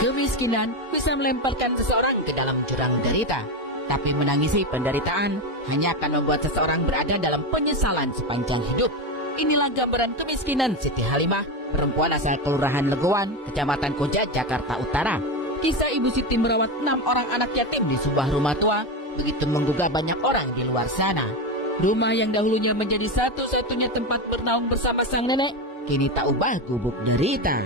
Kemiskinan bisa melemparkan seseorang ke dalam jurang derita, tapi menangisi penderitaan hanya akan membuat seseorang berada dalam penyesalan sepanjang hidup. Inilah gambaran kemiskinan Siti Halimah, perempuan asal Kelurahan Legowan, Kecamatan Koja, Jakarta Utara. Kisah Ibu Siti merawat 6 orang anak yatim di sebuah rumah tua begitu menggugah banyak orang di luar sana. Rumah yang dahulunya menjadi satu-satunya tempat bernaung bersama sang nenek, kini tak ubah gubuk derita.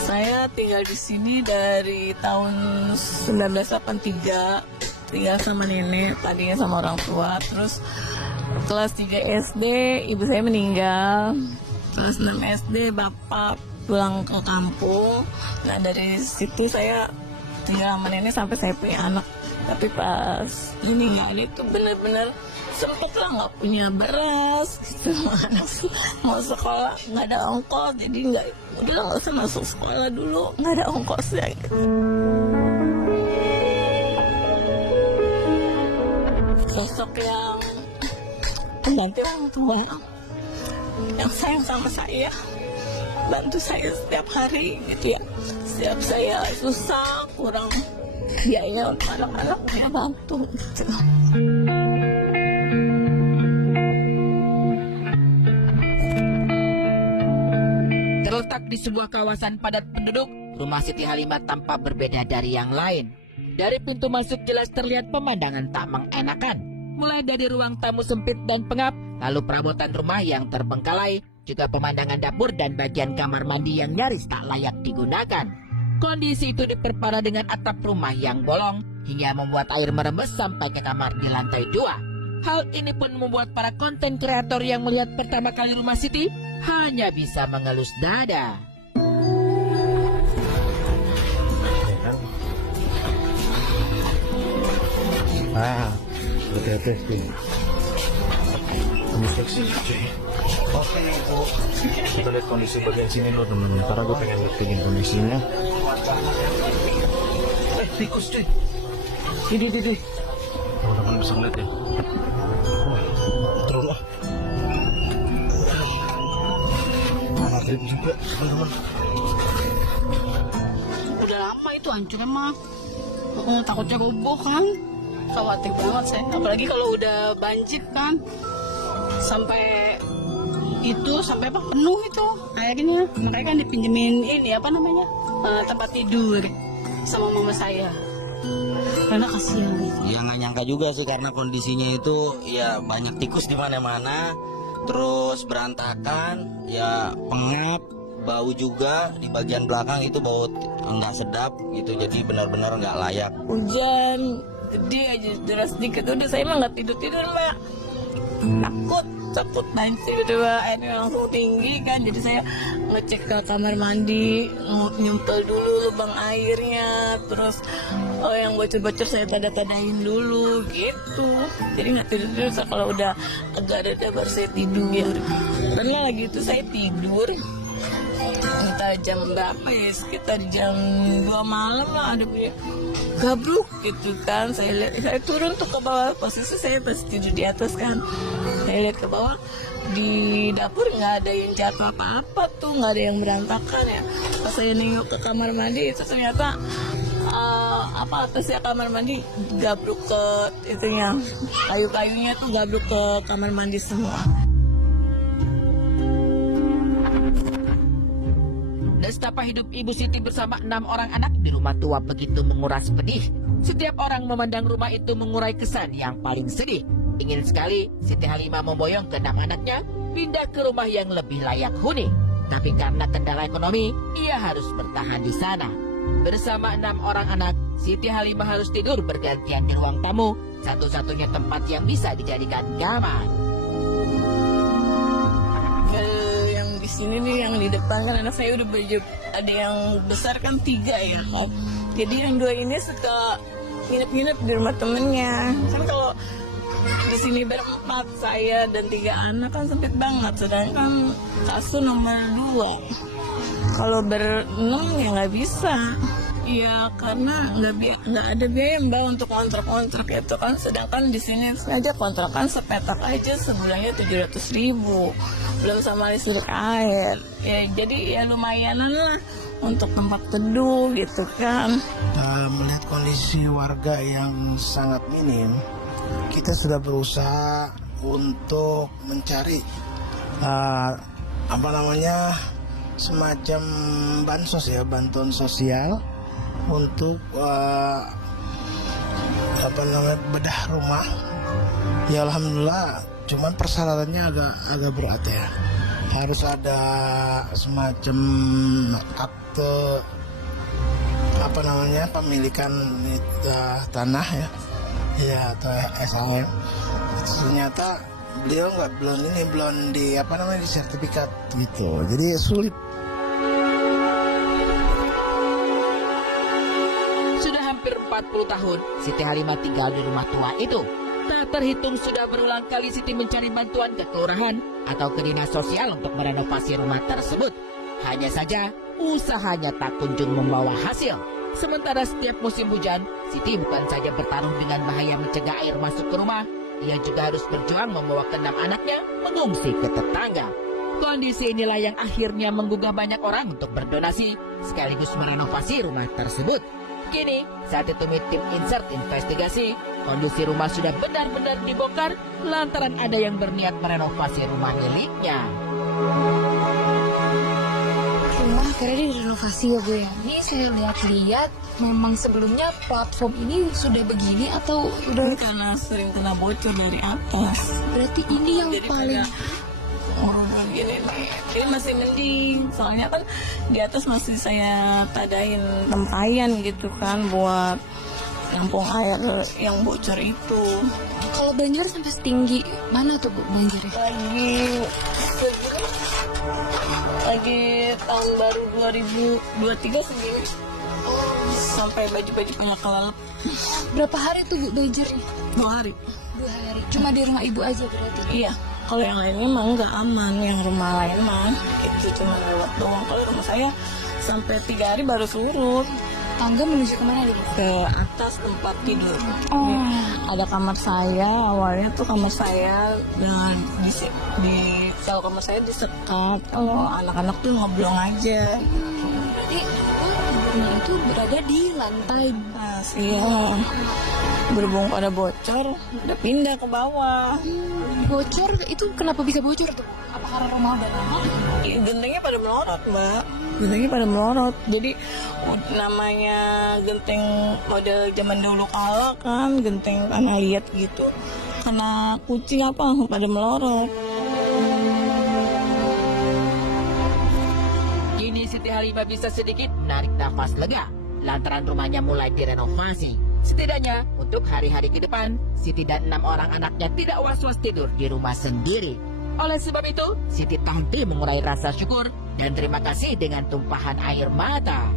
Saya tinggal di sini dari tahun 1983, tinggal sama nenek, tadinya sama orang tua. Terus kelas 3 SD ibu saya meninggal, kelas 6 SD bapak pulang ke kampung. Nah dari situ saya tinggal sama nenek sampai saya punya anak. Tapi pas ini nggak ada itu benar-benar sempet lah nggak punya beras gitu. Anak mau sekolah nggak ada ongkos, jadi nggak usah masuk sekolah dulu, nggak ada ongkosnya gitu. Sosok yang nanti orang tua yang sayang sama saya, bantu saya setiap hari gitu ya. Setiap saya susah kurang biaya untuk anak-anak, saya bantu gitu. Terletak di sebuah kawasan padat penduduk, rumah Siti Halimah tampak berbeda dari yang lain. Dari pintu masuk jelas terlihat pemandangan tak mengenakan. Mulai dari ruang tamu sempit dan pengap, lalu perabotan rumah yang terbengkalai, juga pemandangan dapur dan bagian kamar mandi yang nyaris tak layak digunakan. Kondisi itu diperparah dengan atap rumah yang bolong, hingga membuat air merembes sampai ke kamar di lantai 2. Hal ini pun membuat para konten kreator yang melihat pertama kali rumah Siti hanya bisa mengelus dada. Hati-hati sih. Seksi. Oke, kita lihat kondisi bagian sini loh teman-teman. Ntar gue pengen ngertiin kondisinya. Tikus cuy. Ini. Teman-teman bisa ngeliat ya. Terus lah. Trip juga teman-teman. Udah lama itu hancur emang. Takutnya roboh kan. Khawatir banget saya. Apalagi kalau udah banjir kan. Sampai apa penuh itu airnya. Makanya kan dipinjemin ini apa namanya? Tempat tidur sama mama saya. Karena kasihan. Ya nggak nyangka juga sih karena kondisinya itu ya banyak tikus di mana-mana. Terus berantakan, ya pengap, bau juga di bagian belakang itu bau nggak sedap gitu, jadi benar-benar nggak layak. Hujan gede aja deras dikit udah saya mah nggak tidur mbak, takut banjir udah airnya langsung tinggi kan, jadi saya ngecek ke kamar mandi, nyempel dulu lubang airnya, terus yang bocor-bocor saya tanda-tandain dulu gitu, jadi nggak tidur kalau udah agak reda baru saya tidur. Karena lagi itu saya tidur entah jam berapa ya, sekitar jam 2 malam lah ada bunyi gabruk gitu kan. Saya turun tuh ke bawah, posisi saya pas tidur di atas kan, saya lihat ke bawah di dapur nggak ada yang jatuh apa-apa tuh, nggak ada yang berantakan ya. Pas saya nengok ke kamar mandi itu ternyata atasnya kamar mandi gabruk ke itunya, kayu-kayunya tuh gabruk ke kamar mandi semua. Nestapa hidup Ibu Siti bersama 6 orang anak di rumah tua begitu menguras pedih. Setiap orang memandang rumah itu mengurai kesan yang paling sedih. Ingin sekali Siti Halimah memboyong ke 6 anaknya pindah ke rumah yang lebih layak huni. Tapi karena kendala ekonomi, ia harus bertahan di sana. Bersama 6 orang anak, Siti Halimah harus tidur bergantian di ruang tamu, satu-satunya tempat yang bisa dijadikan kamar. Sini nih yang di depan kan anak saya udah ada yang besar kan 3 ya kan. Jadi yang 2 ini suka nginep-nginep di rumah temennya. Kan kalau di sini berempat, saya dan 3 anak kan sempit banget. Sedangkan kasur nomor 2. Kalau ber-6 ya nggak bisa. Iya, karena nggak ada biaya mbak untuk kontrak-kontrak itu kan. Sedangkan di sini saja kontrakan sepetak aja sebulannya 700.000, belum sama listrik air. Ya jadi ya lumayanan lah untuk tempat teduh gitu kan. Melihat kondisi warga yang sangat minim, kita sudah berusaha untuk mencari semacam bansos ya, bantuan sosial untuk bedah rumah. Ya alhamdulillah, cuman persyaratannya agak berat ya. Harus ada semacam akte pemilikan tanah ya atau SHM. Ternyata beliau belum di sertifikat gitu, jadi sulit. Sudah hampir 40 tahun Siti Halimah tinggal di rumah tua itu. Tak terhitung sudah berulang kali Siti mencari bantuan ke kelurahan atau ke dinas sosial untuk merenovasi rumah tersebut. Hanya saja usahanya tak kunjung membawa hasil. Sementara setiap musim hujan, Siti bukan saja bertaruh dengan bahaya mencegah air masuk ke rumah, ia juga harus berjuang membawa keenam anaknya mengungsi ke tetangga. Kondisi inilah yang akhirnya menggugah banyak orang untuk berdonasi sekaligus merenovasi rumah tersebut. Kini, saat ditemui tim insert investigasi, kondisi rumah sudah benar-benar dibongkar lantaran ada yang berniat merenovasi rumah miliknya. Rumah akhirnya direnovasi ya Bu ya. Ini saya lihat-lihat memang sebelumnya platform ini sudah begini atau udah, Ini karena sering kena bocor dari atas. berarti ini yang Jadi paling gini nih, ini masih mending. Soalnya kan di atas masih saya tadain tempayan gitu kan buat nampung air yang bocor itu. kalau banjir sampai setinggi mana tuh Bu banjirnya? Lagi tahun baru 2023 segini. Sampai baju-baju punya kelelep. Berapa hari tuh Bu banjirnya? 2 hari. 2 hari. Cuma di rumah Ibu aja berarti. Iya. Kalau yang lainnya mah nggak aman, yang rumah lain mah itu cuma lewat doang. Kalau rumah saya sampai 3 hari baru surut. Tangga menuju kemana nih Bu? Ke atas tempat tidur. Oh. Ada kamar saya, awalnya tuh kamar saya dengan kalau kamar saya disekat, kalau anak-anak tuh ngeblong aja. Berarti ibunya itu berada di lantai. Pas iya, berhubung pada bocor, udah pindah ke bawah. Bocor itu kenapa bisa bocor tuh? Apa karena rumah udah lama? Gentengnya pada melorot, Mbak. Gentengnya pada melorot. Jadi namanya genteng model zaman dulu kala kan, genteng tanah liat gitu. Karena kucing apa langsung pada melorot. Kini Siti Halimah bisa sedikit menarik nafas lega lantaran rumahnya mulai direnovasi. Setidaknya untuk hari-hari ke depan, Siti dan 6 orang anaknya tidak was-was tidur di rumah sendiri. Oleh sebab itu, Siti tak henti mengurai rasa syukur dan terima kasih dengan tumpahan air mata.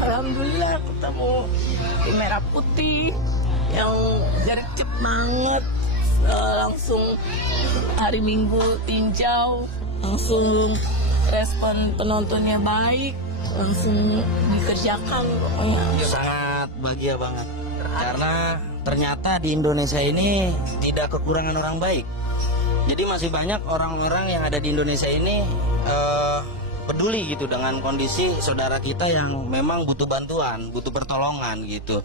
Alhamdulillah ketemu di merah putih yang gercep banget. Langsung hari Minggu tinjau, langsung respon penontonnya baik, langsung dikerjakan pokoknya. Sangat bahagia banget karena ternyata di Indonesia ini tidak kekurangan orang baik. Jadi masih banyak orang-orang yang ada di Indonesia ini peduli gitu dengan kondisi saudara kita yang memang butuh bantuan, butuh pertolongan gitu.